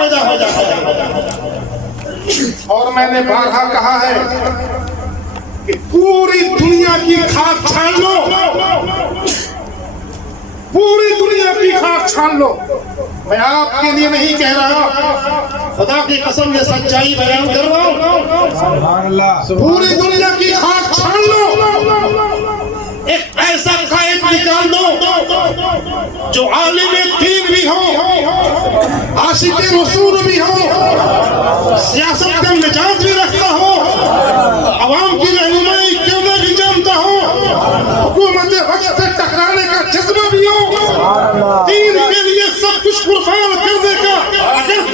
پیدا ہو جاتا ہے. اور میں نے بارہا کہا ہے کہ پوری دنیا کی خاک چھان لو, پوری دنیا کی خاک چھان لو, میں آپ کے لیے نہیں کہہ رہا, خدا کی قسم یہ سچائی بیان کر رہا ہوں. پوری دنیا کی خاک چھان لو, ایک ایسا قائد نکال دو جو عالم دین بھی ہو, عاشق رسول بھی ہو, سیاست کا مزاج بھی رکھتا ہو, عوام کی رہنمائی کیوں نہ بھی جانتا ہو, حکومت وقت سے ٹکرانے کا جذبہ بھی ہو, دین کے لیے سب کچھ قربان کرنے کا اگر